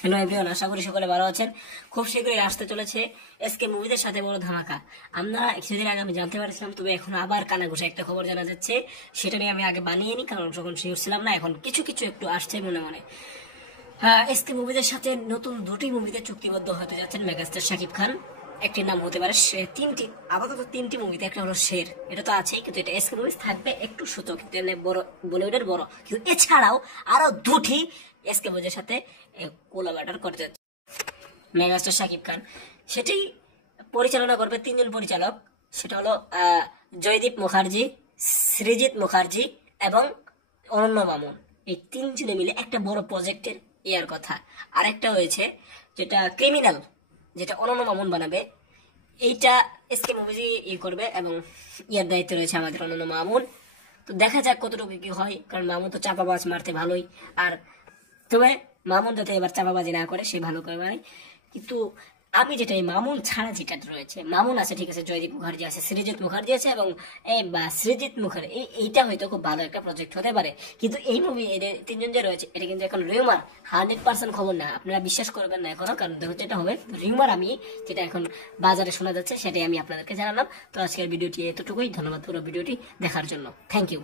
Hello everyone, আশা করি সকলে ভালো আছেন। খুব শীঘ্রই আসতে চলেছে এসকে মুভিদের সাথে বড় ধামাকা। আমরা কিছুদিন আগে আমি জানতে পারছিলাম, তবে এখন আবার কানাঘুষা একটা খবর জানা যাচ্ছে। সেটা নিয়ে আমি আগে বানিয়ে নি, কারণ তখন শিওর ছিলাম না। এখন কিছু কিছু একটু আসছে মনে মনে। এসকে মুভিদের সাথে নতুন দুটি মুভিতে চুক্তিবদ্ধ হতে যাচ্ছেন মেগাস্টার শাকিব খান। একটির নাম হতে পারে আপাতত তিনটি মুভিতে। একটা হলো শের, এটা তো আছেই, কিন্তু এটা এসকে মুভি থাকবে একটু সূচক, বড় বলিউডের বড়। কিন্তু এছাড়াও আরো দুটি এসকে মুভিদের সাথে কোলাবরেটর করতে যাচ্ছে মেগাস্টার শাকিব খান। সেটি পরিচালনা করবে তিনজন পরিচালক। সেটা হলো জয়দীপ মুখার্জি, সৃজিত মুখার্জি এবং অনন্য মামুন। এই তিনজনে মিলে একটা বড় প্রজেক্টের ইয়ার কথা। আরেকটা হয়েছে যেটা ক্রিমিনাল, যেটা অনন্য মামুন বানাবে। এইটা এসকে মুভিজ করবে এবং ইয়ার দায়িত্বে রয়েছে আমাদের অনন্য মামুন। তো দেখা যাক কতটুকু কি হয়, কারণ মামুন তো চাপাবাজ মারতে ভালোই। আর তবে মামুন যাতে এবার চাপাবাজি না করে, সে ভালো করে মানে। কিন্তু আমি যেটা এই মামুন ছাড়া যেটা রয়েছে, মামুন আছে ঠিক আছে, জয়দীপ মুখার্জি আছে, সৃজিত মুখার্জি আছে এবং সৃজিত মুখার্জি, এইটা হয়তো খুব ভালো একটা প্রজেক্ট হতে পারে। কিন্তু এই মুভি এদের তিনজন যে রয়েছে, এটা কিন্তু এখন রিউমার, 100% খবর না। আপনারা বিশ্বাস করবেন না এখনো, কারণ দেখো যেটা হবে রিউমার। আমি যেটা এখন বাজারে শোনা যাচ্ছে সেটাই আমি আপনাদেরকে জানালাম। তো আজকের ভিডিওটি এতটুকুই। ধন্যবাদ পুরো ভিডিওটি দেখার জন্য। Thank you.